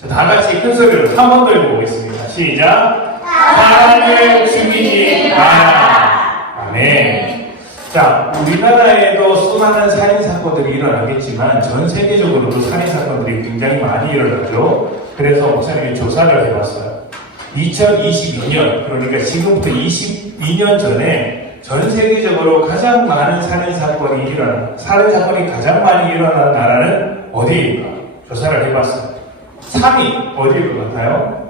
자, 다 같이 큰 소리로 한 번 더 읽어보겠습니다. 시작. 사람을 죽이지 마라. 아멘. 자, 우리나라에도 수많은 살인사건들이 일어나겠지만 전 세계적으로도 살인사건들이 굉장히 많이 일어나죠. 그래서 목사님이 조사를 해봤어요. 2022년, 그러니까 지금부터 22년 전에 전 세계적으로 가장 많은 살인사건이 가장 많이 일어난 나라는 어디입니까? 조사를 해봤어요. 3위, 어디일 것 같아요?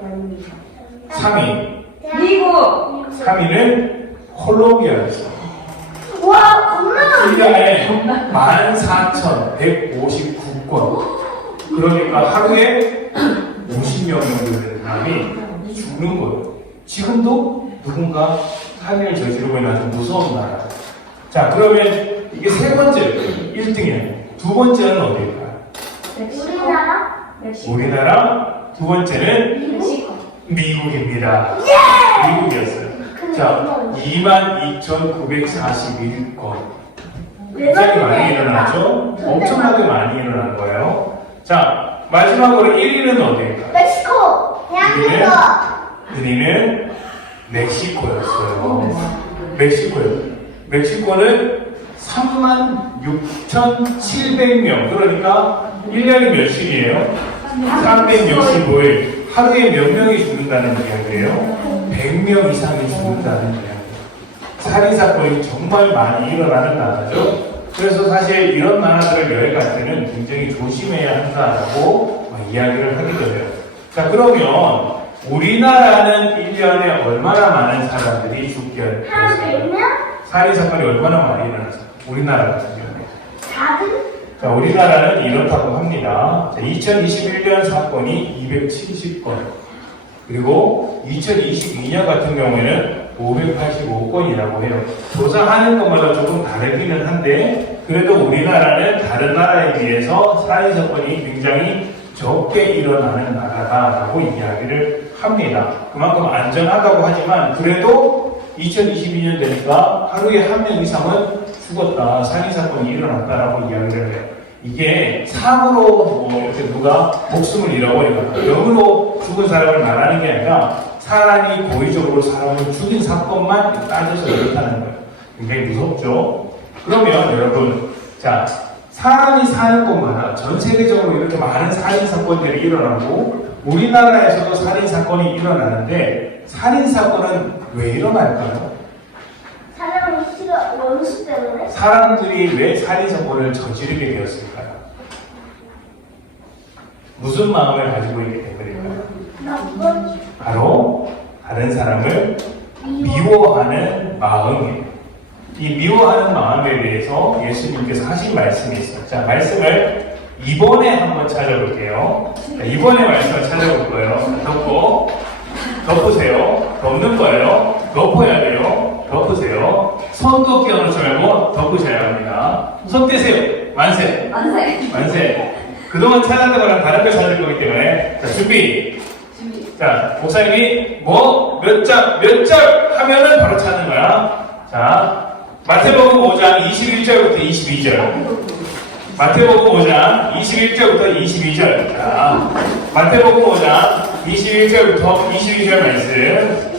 3위. 미국. 3위는 콜롬비아였어요. 와, 겁나. 1년에 14,159건. 그러니까 하루에 50명 정도 되는 사람이 죽는 거예요. 지금도 누군가 살인을 저지르고 있는 아주 무서운 나라. 자, 그러면 이게 세 번째, 1등이에요. 두 번째는 어디일까요? 우리나라? 우리나라. 두 번째는 멕시코. 미국입니다. 미국이었어요. 자, 22,941건. 굉장히 많이 일어나죠? 엄청나게 많이 일어난 거예요. 자, 마지막으로 1위는 어디일까요? 멕시코. 대한민국. 1위는 멕시코였어요. 멕시코는 36,700명. 그러니까 1년이 며칠이에요? 365일. 하루에 몇 명이 죽는다는 이야기예요? 100명 이상이 죽는다는 이야기예요. 살인사건이 정말 많이 일어나는 나라죠. 그래서 사실 이런 나라들을 여행 갈 때는 굉장히 조심해야 한다라고 이야기를 하기도 해요. 자, 그러면 우리나라는 1년에 얼마나 많은 사람들이 죽게 됐어요? 살인사건이 얼마나 많이 일어났어요? 우리나라 같은 경우에. 4등? 자, 우리나라는 이렇다고 합니다. 자, 2021년 사건이 270건, 그리고 2022년 같은 경우에는 585건이라고 해요. 조사하는 것마다 조금 다르기는 한데, 그래도 우리나라는 다른 나라에 비해서 살인사건이 굉장히 적게 일어나는 나라다라고 이야기를 합니다. 그만큼 안전하다고 하지만, 그래도 2022년 되니까 하루에 한 명 이상은 죽었다, 살인사건이 일어났다라고 이야기를 해요. 이게 사고로 이렇게 누가 목숨을 잃어버리거나 병으로 죽은 사람을 말하는 게 아니라 사람이 고의적으로 사람을 죽인 사건만 따져서 이렇다는 거예요. 굉장히 무섭죠? 그러면 여러분, 자, 사람이 사는 곳마다 전 세계적으로 이렇게 많은 살인사건들이 일어나고 우리나라에서도 살인사건이 일어나는데 살인사건은 왜 일어날까요? 사람이 싫어. 원수 때문에? 사람들이 왜 살인사건을 저지르게 되었을까요? 무슨 마음을 가지고 있게 된 걸까요? 나쁜. 바로 다른 사람을 미워하는 마음이에요. 이 미워하는 마음에 대해서 예수님께서 하신 말씀이 있어요. 자, 말씀을 이번에 한번 찾아볼게요. 자, 이번에 말씀을 찾아볼 거예요. 덮으세요. 덮는 거예요. 덮어야 돼요. 덮으세요. 손도 끼워놓지 말고 덮으셔야 합니다. 손 떼세요. 만세. 만세. 그동안 찾았던 거랑 다른 걸 찾을 거기 때문에. 자, 준비. 자, 목사님이 몇 장 하면은 바로 찾는 거야. 자, 마태복음 5장 21절부터 22절. 마태복음 5장 21절부터 22절. 자, 마태복음 5장 21절부터 22절 말씀.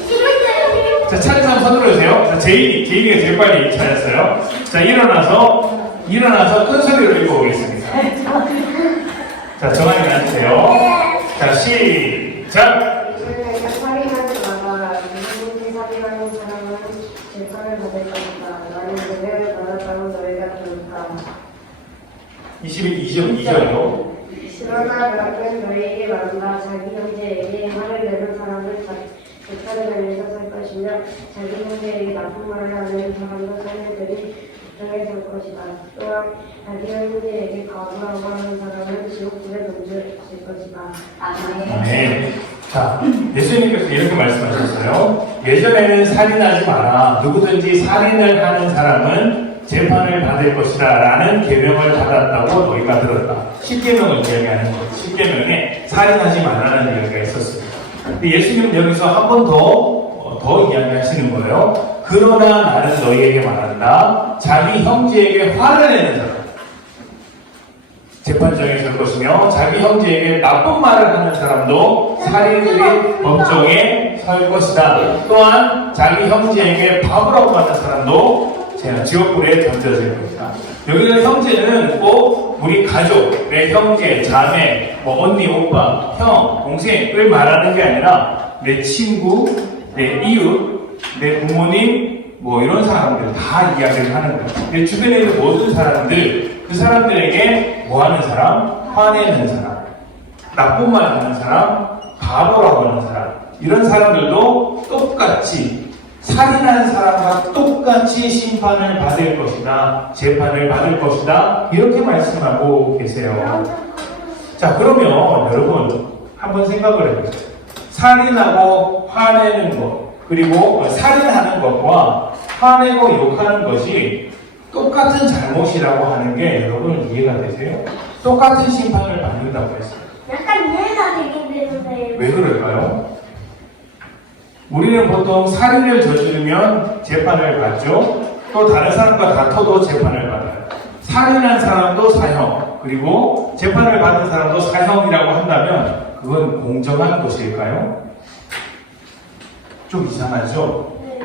자, 찾은 사람 손 들어주세요. 자, 제이가 제일 빨리 찾았어요. 자, 일어나서 큰 소리로 읽어보겠습니다. 자, 정한이 앉으세요. 자, 시작! 살인하지 마라. 누구든지 살인하는 사람은 재판을 받을 것이다. 나는 너를 받았다고 너희가 들었다. 22절이요. 그러나 너는 너희에게 말한다. 자기 형제에게 화를 내는 사람은 재판을 달려서 살 것이며 자기 형제에게 나쁜 말을 하는 사람도 사람들이 법정에 설 것이다. 또한 자기 형제에게 거부하고 하는 사람은 지옥불에 던질 것이다. 네. 자, 예수님께서 이렇게 말씀하셨어요. 예전에는 살인하지 마라. 누구든지 살인을 하는 사람은 재판을 받을 것이다 라는 계명을 받았다고 너희가 들었다. 10계명을 이야기하는 거예요. 10계명에 살인하지 말라는 이야기가 있었습니다. 근데 예수님은 여기서 한 번 더 이야기하시는 거예요. 그러나 나는 너희에게 말한다. 자기 형제에게 화를 내는 사람. 재판정에 설 것이며 자기 형제에게 나쁜 말을 하는 사람도 살인죄의 법정에 설 것이다. 또한 자기 형제에게 바보라고 하는 사람도 지옥불에 던져질 것이다. 여기는 형제는 꼭 우리 가족, 내 형제, 자매, 뭐 언니, 오빠, 형, 동생을 말하는 게 아니라 내 친구, 내 이웃, 내 부모님, 뭐 이런 사람들 다 이야기를 하는 거예요. 내 주변에 있는 모든 사람들, 그 사람들에게 뭐 하는 사람? 화내는 사람, 나쁜 말 하는 사람, 바보라고 하는 사람, 이런 사람들도 똑같이 살인한 사람과 똑같이 심판을 받을 것이다, 재판을 받을 것이다, 이렇게 말씀하고 계세요. 자, 그러면 여러분 한번 생각을 해보세요. 살인하고 화내는 것, 그리고 살인하는 것과 화내고 욕하는 것이 똑같은 잘못이라고 하는 게 여러분 이해가 되세요? 똑같은 심판을 받는다고 했어요. 약간 이해가 되긴 되는데. 왜 그럴까요? 우리는 보통 살인을 저지르면 재판을 받죠. 또 다른 사람과 다퉈도 재판을 받아요. 살인한 사람도 사형, 그리고 재판을 받은 사람도 사형이라고 한다면 그건 공정한 것일까요? 좀 이상하죠? 네.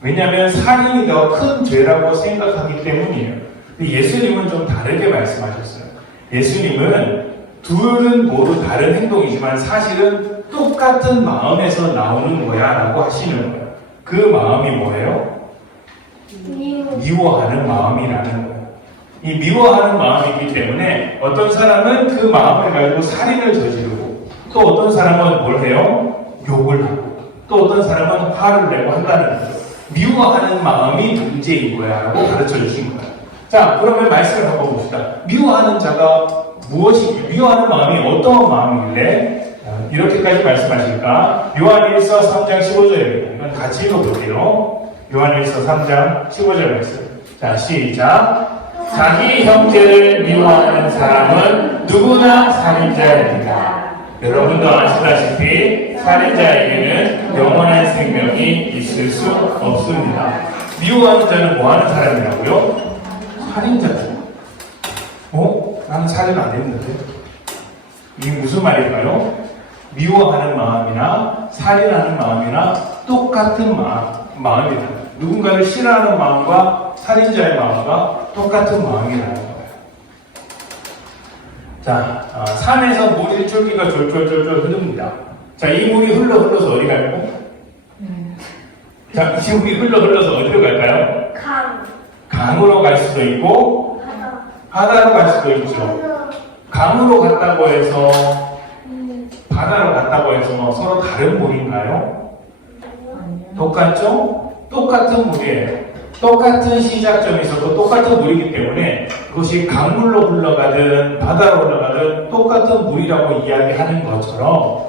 왜냐하면 살인이 더 큰 죄라고 생각하기 때문이에요. 근데 예수님은 좀 다르게 말씀하셨어요. 예수님은 둘은 모두 다른 행동이지만 사실은 똑같은 마음에서 나오는 거야 라고 하시는 거예요. 그 마음이 뭐예요? 미워하는 마음이라는 거예요. 이 미워하는 마음이기 때문에 어떤 사람은 그 마음을 가지고 살인을 저지르고, 또 어떤 사람은 뭘 해요? 욕을 하고, 또 어떤 사람은 화를 내고 한다는 거죠. 미워하는 마음이 문제인 거야 라고 가르쳐 주신 거예요. 자, 그러면 말씀을 한번 봅시다. 미워하는 자가 무엇이, 미워하는 마음이 어떤 마음이길래 이렇게까지 말씀하실까? 요한일서 3장 15절입니다. 이건 같이 읽어볼게요. 요한일서 3장 15절 말씀. 자, 시작. 자기 형제를 미워하는 사람은 누구나 살인자입니다. 여러분도 아시다시피 살인자에게는 영원한 생명이 있을 수 없습니다. 미워하는 자는 뭐 하는 사람이라고요? 살인자죠. 나는 살인 안 했는데. 이게 무슨 말일까요? 미워하는 마음이나 살인하는 마음이나 똑같은 마음이다. 누군가를 싫어하는 마음과 살인자의 마음과 똑같은 마음이라는 거예요. 자, 산에서 물이 줄기가 졸졸졸졸 흐릅니다. 자, 이 물이 흘러서 어디 갈까요? 자, 이 물이 흘러서 어디로 갈까요? 강으로 갈 수도 있고 바다로 갈 수도 있죠. 강으로 갔다고 해서 바다로 갔다고 해서 서로 다른 물인가요? 똑같죠? 똑같은 물이에요. 똑같은 시작점이 있어도 똑같은 물이기 때문에 그것이 강물로 흘러가든 바다로 흘러가든 똑같은 물이라고 이야기하는 것처럼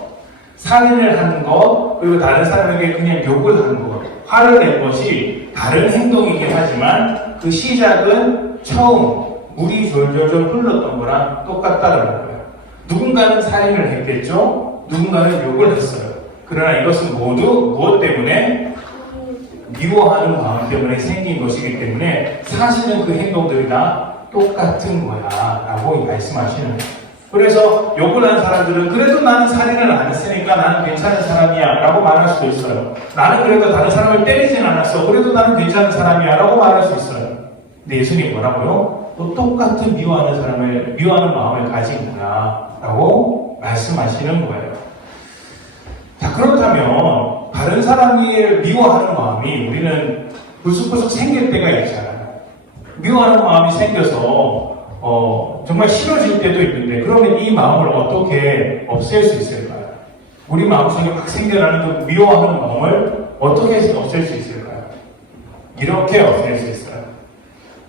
살인을 하는 것, 그리고 다른 사람에게 그냥 욕을 하는 것, 화를 낸 것이 다른 행동이긴 하지만 그 시작은 처음 물이 졸졸졸 흘렀던 거랑 똑같다는 거예요. 누군가는 살인을 했겠죠? 누군가는 욕을 했어요. 그러나 이것은 모두 무엇 때문에? 미워하는 마음 때문에 생긴 것이기 때문에 사실은 그 행동들이 다 똑같은 거야 라고 말씀하시는 거예요. 그래서 욕을 한 사람들은 그래도 나는 살인을 안 했으니까 나는 괜찮은 사람이야 라고 말할 수도 있어요. 나는 그래도 다른 사람을 때리진 않았어. 그래도 나는 괜찮은 사람이야 라고 말할 수 있어요. 근데 예수님 뭐라고요? 또 똑같은 미워하는 마음을 가진 거야 라고 말씀하시는 거예요. 자, 그렇다면 다른 사람이 미워하는 마음이 우리는 불쑥불쑥 생길 때가 있잖아요. 미워하는 마음이 생겨서 정말 싫어질 때도 있는데 그러면 이 마음을 어떻게 없앨 수 있을까요? 우리 마음속에 막 생겨나는 그 미워하는 마음을 어떻게 없앨 수 있을까요? 이렇게 없앨 수 있어요.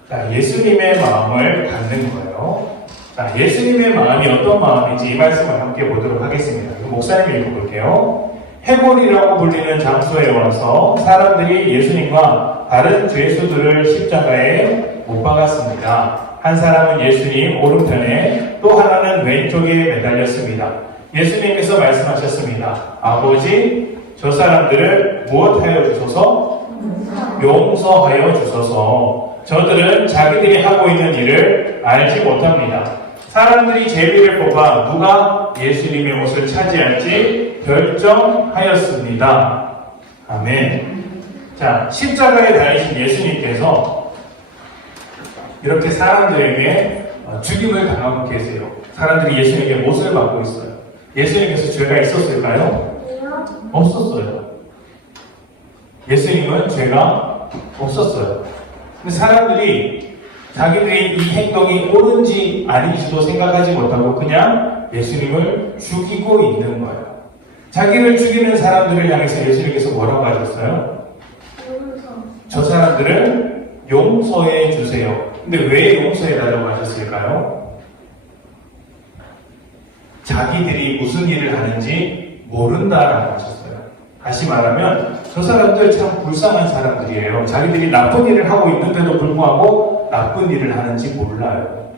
자, 예수님의 마음을 갖는 거예요. 자, 예수님의 마음이 어떤 마음인지 이 말씀을 함께 보도록 하겠습니다. 목사님 읽어볼게요. 해골이라고 불리는 장소에 와서 사람들이 예수님과 다른 죄수들을 십자가에 못 박았습니다. 한 사람은 예수님 오른편에 또 하나는 왼쪽에 매달렸습니다. 예수님께서 말씀하셨습니다. 아버지, 저 사람들을 무엇하여 주소서? 용서하여 주소서. 저들은 자기들이 하고 있는 일을 알지 못합니다. 사람들이 제비를 뽑아 누가 예수님의 옷을 차지할지 결정하였습니다. 아멘. 자, 십자가에 달리신 예수님께서 이렇게 사람들에게 죽임을 당하고 계세요. 사람들이 예수님에게 못을 받고 있어요. 예수님께서 죄가 있었을까요? 없었어요. 예수님은 죄가 없었어요. 근데 사람들이 자기들의 이 행동이 옳은지 아닌지도 생각하지 못하고 그냥 예수님을 죽이고 있는 거예요. 자기를 죽이는 사람들을 향해서 예수님께서 뭐라고 하셨어요? 저 사람들을 용서해 주세요. 근데 왜 용서해 달라고 하셨을까요? 자기들이 무슨 일을 하는지 모른다라고 하셨어요. 다시 말하면 저 사람들 참 불쌍한 사람들이에요. 자기들이 나쁜 일을 하고 있는데도 불구하고 나쁜 일을 하는지 몰라요.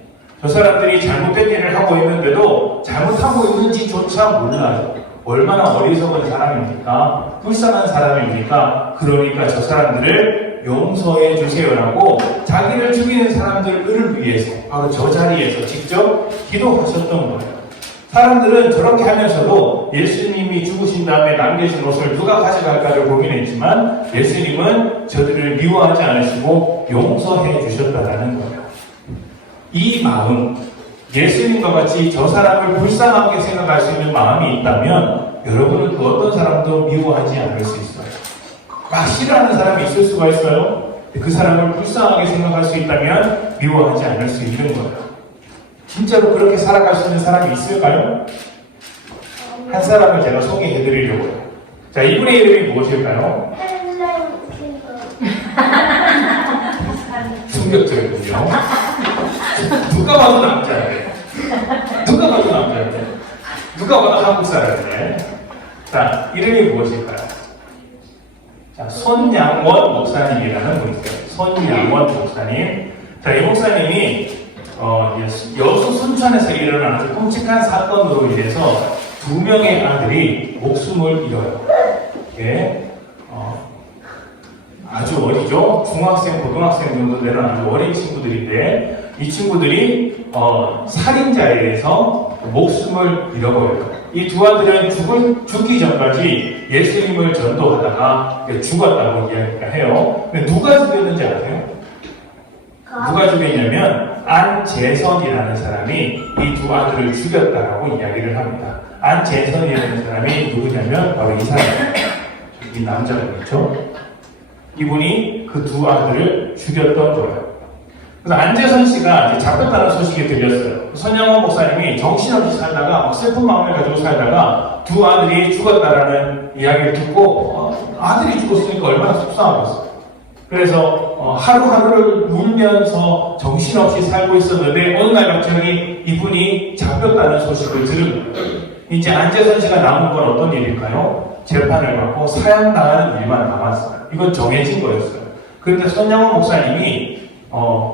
저 사람들이 잘못된 일을 하고 있는데도 잘못하고 있는지조차 몰라요. 얼마나 어리석은 사람입니까? 불쌍한 사람입니까? 그러니까 저 사람들을 용서해 주세요라고 자기를 죽이는 사람들을 위해서 바로 저 자리에서 직접 기도하셨던 거예요. 사람들은 저렇게 하면서도 예수님이 죽으신 다음에 남겨진 옷을 누가 가져갈까를 고민했지만 예수님은 저들을 미워하지 않으시고 용서해 주셨다라는 거예요. 이 마음, 예수님과 같이 저 사람을 불쌍하게 생각할 수 있는 마음이 있다면 여러분은 그 어떤 사람도 미워하지 않을 수 있어요. 막 싫어하는 사람이 있을 수가 있어요. 그 사람을 불쌍하게 생각할 수 있다면 미워하지 않을 수 있는 거예요. 진짜로 그렇게 살아갈 수 있는 사람이 있을까요? 한 사람을 제가 소개해 드리려고요. 자, 이분의 이름이 무엇일까요? 충격적이군요. 누가 봐도 남자예요. 누가 봐도 남자예요. 누가 봐도 한국 사람이에요. 자, 이름이 무엇일까요? 자, 손양원 목사님이라는 분이세요. 손양원 목사님. 자, 이 목사님이 여수 순천에서 일어난 아주 끔찍한 사건으로 인해서 2명의 아들이 목숨을 잃어요. 예, 아주 어리죠? 중학생, 고등학생 정도 되는 아주 어린 친구들인데 이 친구들이 살인자에 의해서 목숨을 잃어버려요. 이 두 아들은 죽기 전까지 예수님을 전도하다가 죽었다고 이야기가 해요. 근데 누가 죽였는지 아세요? 누가 죽였냐면 안재선이라는 사람이 이 두 아들을 죽였다라고 이야기를 합니다. 안재선이라는 사람이 누구냐면 바로 이 사람이에요. 이 남자가 있죠. 이분이 그 두 아들을 죽였던 거예요. 그래서 안재선 씨가 이제 잡혔다는 소식이 들렸어요. 손양원 목사님이 정신없이 살다가 슬픈 마음을 가지고 살다가 두 아들이 죽었다라는 이야기를 듣고 아들이 죽었으니까 얼마나 속상하겠어요. 그래서 하루하루를 울면서 정신없이 살고 있었는데 어느 날 갑자기 이분이 잡혔다는 소식을 들은 거예요. 이제 안재선 씨가 남은 건 어떤 일일까요? 재판을 받고 사형당하는 일만 남았어요. 이건 정해진 거였어요. 그런데 손양원 목사님이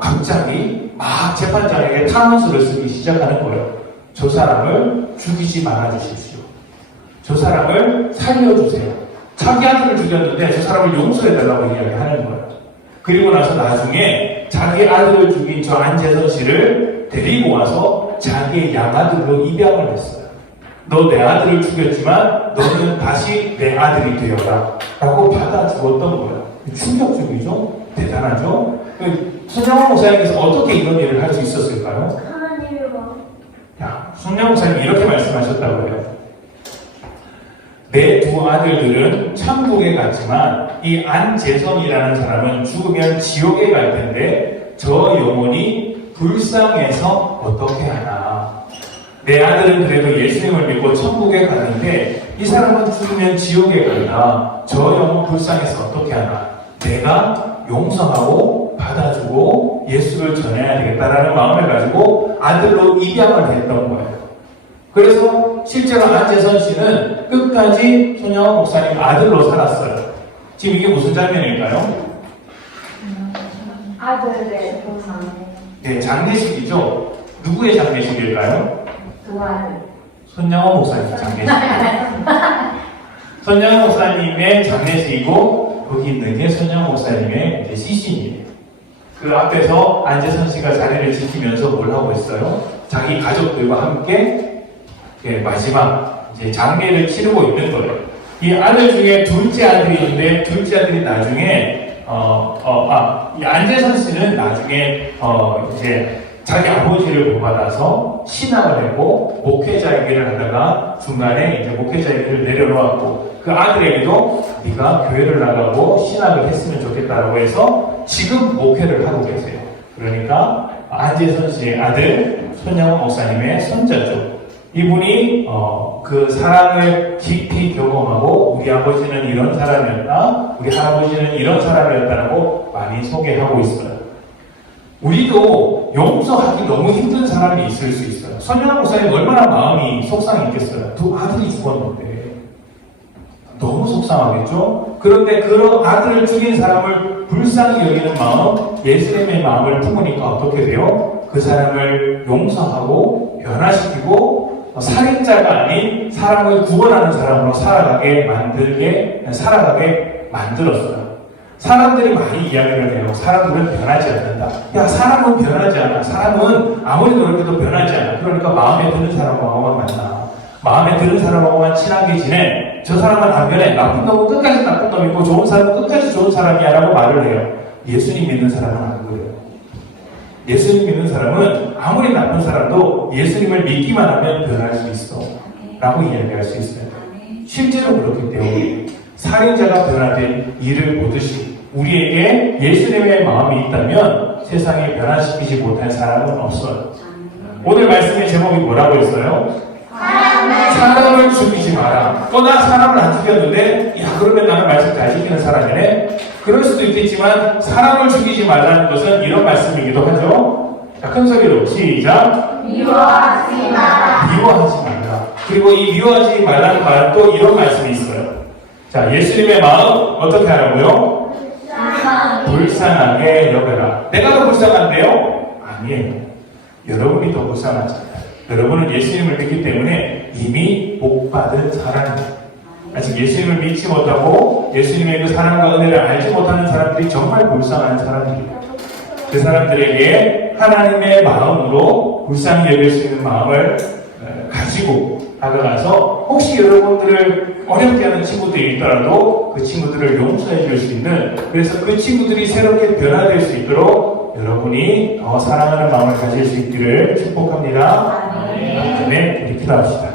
갑자기 막 재판장에게 탄원서를 쓰기 시작하는 거예요. 저 사람을 죽이지 말아주십시오. 저 사람을 살려주세요. 자기 아들을 죽였는데 저 사람을 용서해달라고 이야기하는 거예요. 그리고 나서 나중에 자기 아들을 죽인 저 안재선 씨를 데리고 와서 자기의 양아들로 입양을 했어요. 너 내 아들을 죽였지만 너는 다시 내 아들이 되어라 라고 받아주었던 거예요. 충격적이죠? 대단하죠? 손양원 목사님께서 어떻게 이런 일을 할 수 있었을까요? 손양원 목사님이 이렇게 말씀하셨다고 해요. 내 두 아들들은 천국에 갔지만 이 안재선이라는 사람은 죽으면 지옥에 갈 텐데 저 영혼이 불쌍해서 어떻게 하나. 내 아들은 그래도 예수님을 믿고 천국에 가는데 이 사람은 죽으면 지옥에 간다. 저 영혼 불쌍해서 어떻게 하나. 내가 용서하고 받아주고 예수를 전해야 되겠다라는 마음을 가지고 아들로 입양을 했던 거예요. 그래서 실제로 안재선 씨는 끝까지 손양원 목사님 아들로 살았어요. 지금 이게 무슨 장면일까요? 아들의 동상. 네, 장례식이죠. 누구의 장례식일까요? 두 아들. 손양원 목사님 장례식. 손양원 목사님의 장례식이고 거기 있는 게 손양원 목사님의 이제 시신이에요. 그 앞에서 안재선 씨가 자리를 지키면서 뭘 하고 있어요? 자기 가족들과 함께 마지막 이제 장례를 치르고 있는 거예요. 이 아들 중에 둘째 아들인데 둘째 아들이 나중에 이 안재선 씨는 나중에 이제 자기 아버지를 본받아서 신학을 했고 목회자의 길을 하다가 중간에 이제 목회자의 길을 내려놓았고 그 아들에게도 네가 교회를 나가고 신학을 했으면 좋겠다라고 해서 지금 목회를 하고 계세요. 그러니까 안재선 씨의 아들 손양원 목사님의 손자죠. 이분이 그 사랑을 깊이 경험하고 우리 아버지는 이런 사람이었다, 우리 할아버지는 이런 사람이었다라고 많이 소개하고 있어요. 우리도 용서하기 너무 힘든 사람이 있을 수 있어요. 손양원 목사님 얼마나 마음이 속상했겠어요. 두 아들이 죽었는데 너무 속상하겠죠? 그런데 그런 아들을 죽인 사람을 불쌍히 여기는 마음, 예수님의 마음을 품으니까 어떻게 돼요? 그 사람을 용서하고 변화시키고 살인자가 아닌 사람을 구원하는 사람으로 살아가게 만들었어요. 사람들이 많이 이야기를 해요. 사람들은 변하지 않는다. 야, 사람은 변하지 않아. 사람은 아무리 노력해도 변하지 않아. 그러니까 마음에 드는 사람하고만 만나. 마음에 드는 사람하고만 친하게 지내. 저 사람은 안 변해. 나쁜 놈은 끝까지 나쁜 놈이고 좋은 사람은 끝까지 좋은 사람이야 라고 말을 해요. 예수님 믿는 사람은 안 그래요. 예수님 믿는 사람은 아무리 나쁜 사람도 예수님을 믿기만 하면 변할 수 있어 라고 이야기할 수 있어요. 실제로 그렇기 때문에 살인자가 변화된 이를 보듯이 우리에게 예수님의 마음이 있다면 세상에 변화시키지 못할 사람은 없어요. 오늘 말씀의 제목이 뭐라고 했어요? 사람을 죽이지 마라. 나 사람을 안 죽였는데, 야, 그러면 나는 말씀 잘 지키는 사람이네? 그럴 수도 있겠지만, 사람을 죽이지 말라는 것은 이런 말씀이기도 하죠. 자, 큰 소리로 시작. 미워하지 마라. 미워하지 말라. 그리고 이 미워하지 말라는 말은 또 이런 말씀이 있어요. 자, 예수님의 마음 어떻게 하라고요? 불쌍하게 여겨라. 내가 더 불쌍한데요? 아니에요. 여러분이 더 불쌍하잖아요. 여러분은 예수님을 믿기 때문에 이미 복받은 사람입니다. 아직 예수님을 믿지 못하고 예수님의 그 사랑과 은혜를 알지 못하는 사람들이 정말 불쌍한 사람들입니다. 그 사람들에게 하나님의 마음으로 불쌍히 여길 수 있는 마음을 가지고 다가가서 혹시 여러분들을 어렵게 하는 친구들이 있더라도 그 친구들을 용서해 줄 수 있는, 그래서 그 친구들이 새롭게 변화될 수 있도록 여러분이 더 사랑하는 마음을 가질 수 있기를 축복합니다. 아멘. 우리 기도합시다.